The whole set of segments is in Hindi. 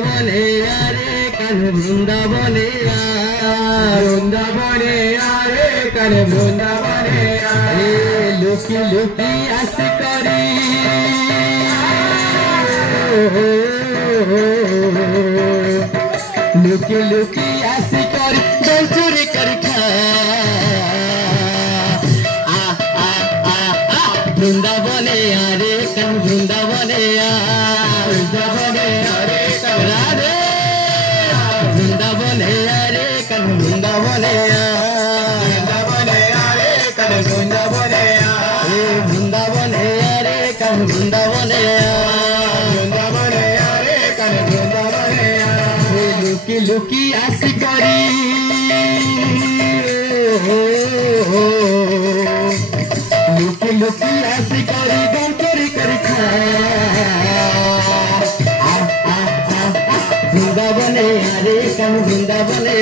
বৃন্দাবনে আরে কান বৃন্দাবনে বৃন্দাবনে আরে কান বৃন্দাবনে লুকি লুকি আস করি লুকি লুকি আস করি দল চুরি করি খা বৃন্দাবনে আরে কান বৃন্দাবনে বৃন্দাবনে আরে কান রাধে বৃন্দাবনে আরে কান বৃন্দাবনে বৃন্দাবনে আরে কান বৃন্দাবনে বৃন্দাবনে আরে কান বৃন্দাবনে বৃন্দাবনে আরে কান বৃন্দাবনে লুকি লুকি আসি করি লুকি লুকি আসি করি গান করি করি খা বৃন্দাবনে আরে কান বৃন্দাবনে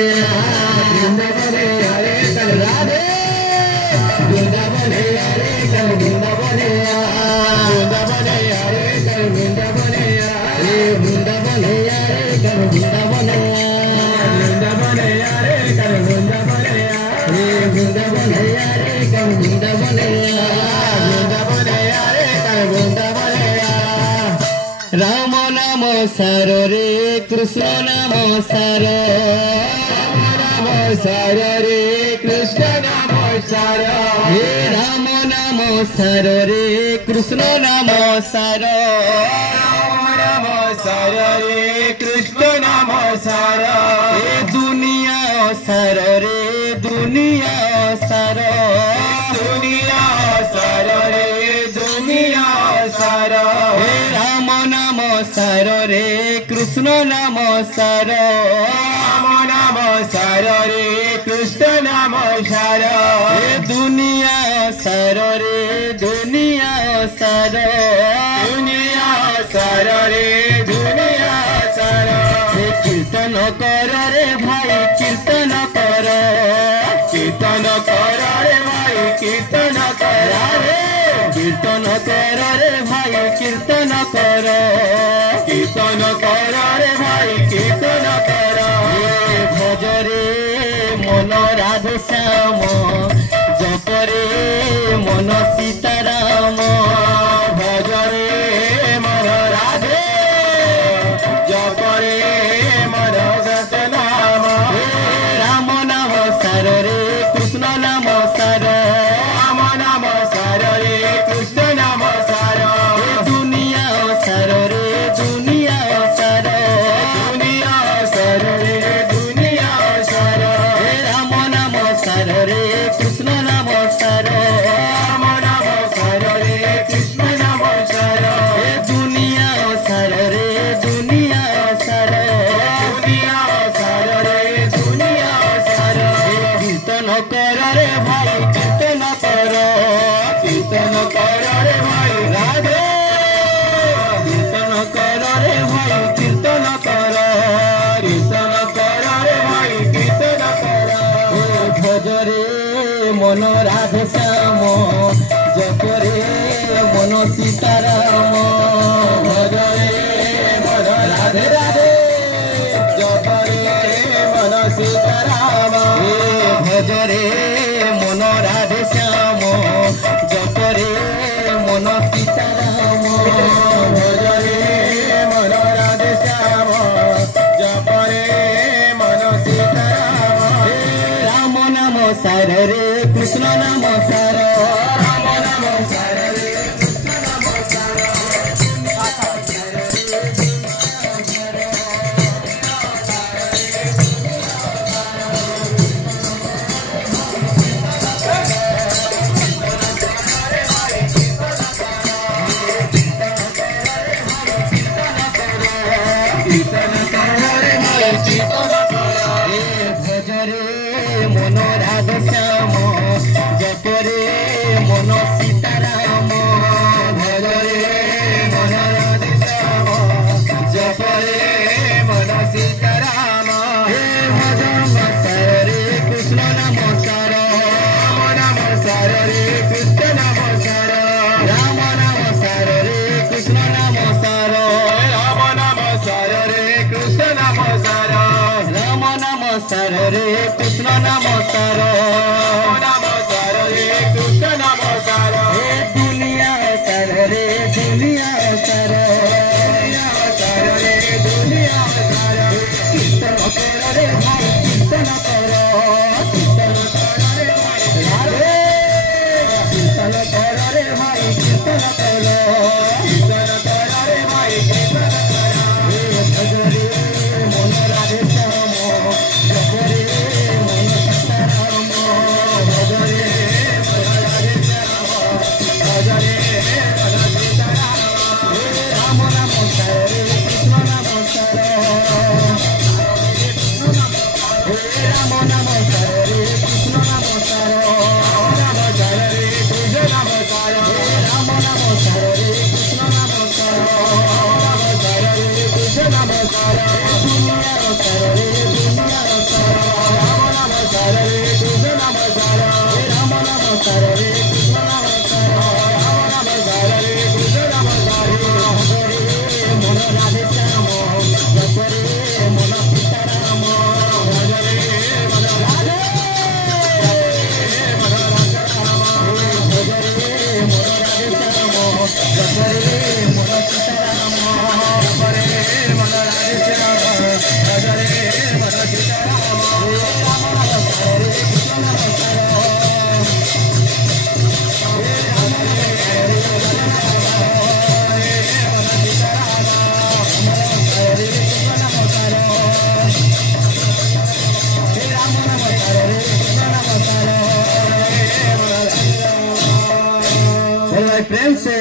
বৃন্দাবনে আরে কান রাধে বৃন্দাবনে আরে কান বৃন্দাবনে বৃন্দাবনে আরে কান বৃন্দাবনে বৃন্দাবনে আরে কান বৃন্দাবনে বৃন্দাবনে আরে কান বৃন্দাবনে বৃন্দাবনে আরে কান বৃন্দাবনে বৃন্দাবনে আরে কান বৃন্দাবনে রাম নাম সার রে কৃষ্ণ নাম সার রাম সার রে কৃষ্ণ নাম সার হে রাম নাম সার রে কৃষ্ণ নাম সার রাম সার রে কৃষ্ণ নাম সার হে দুনিয়া সার রে দুনিয়া সার দুনিয়া সার রে দুনিয়া সার হে রাম নাম সার রে কৃষ্ণ নাম সার রাম নাম সার রে কৃষ্ণ নাম সার হে দুনিয়া সার রে দুনিয়া সার দুনিয়া সার রে দুনিয়া সার হে কীর্তন কর রে ভাই কীর্তন কর কীর্তন কর রে ভাই কীর্তন কর রে কীর্তন কর রে ভাই কীর্তন কর কীর্তন কর রে ভাই কীর্তন কর ভজরে মন রাধে শ্যাম জপরে মন সীতারাম ভজরে মন রাধে জপরে মন গত নাম রাম নাম সার রে কৃষ্ণ নাম সার রাম নাম সার রে কৃষ্ণ নাম সার দুনিয়া সার রে দুনিয়া সার দুনিয়া সার রে দুনিয়া সার রাম নাম সার রে কৃষ্ণ নাম সার রাম নাম সার রে কৃষ্ণ নাম সার দুনিয়া সার রে দুনিয়া সার দুনিয়া সার রে দুনিয়া সার কীর্তন কর রে ভাই কীর্তন কর কীর্তন কর রে ভাই রাধে কীর্তন কর রে ভাই কীর্তন কর কীর্তন কর রে ভাই কীর্তন কর ভজরে মন রাধে শ্যাম জপরে মন সীতারাম ভজরে মন রাধে রাধে জপরে মন সীতারাম ভজরে মন রাধে শ্যাম জপরে মন সীতারাম ভজরে মন রাধে শ্যাম জপরে মন সীতারাম রাম নাম সার রে কৃষ্ণ নাম সার রাম নাম সার রে কৃষ্ণ নাম সার কীর্তন কর রে ভাই কীর্তন কর ভজরে মন রাধে শ্যাম জপরে মন सार नाम सार रे कृष्ण नाम सार दुनिया सार रे दुनिया सार दुनिया सार कीर्तन कर रे भाई कीर्तन कर कीर्तन कर रे भाई कीर्तन कर भजरे मन राधे श्याम जपरे मन सीताराम भजरे मन राधे श्याम भजरे मन सीताराम राम नाम सार रे कृष्ण नाम सार राम नाम सार रे कृष्ण नाम सार राम सार रे कृष्ण नाम सार राम नाम सार रे कृष्ण नाम सार राम सार रे कृष्ण नाम सार दुनिया सार रे दुनिया सार राम नाम सार रे कृष्ण नाम सार राम नाम सार रे कृष्ण नाम सार राम नाम सार रे कृष्ण नाम सार भजरे मन राधे श्याम जपरे मन सीताराम भजरे मन राधे मन राम भजरे मन राधे श्याम जपरे मन सीताराम जपरे मन राधे श्याम भजरे मन सीताराम राम नाम सार रे कृष्ण नाम सार प्रेम से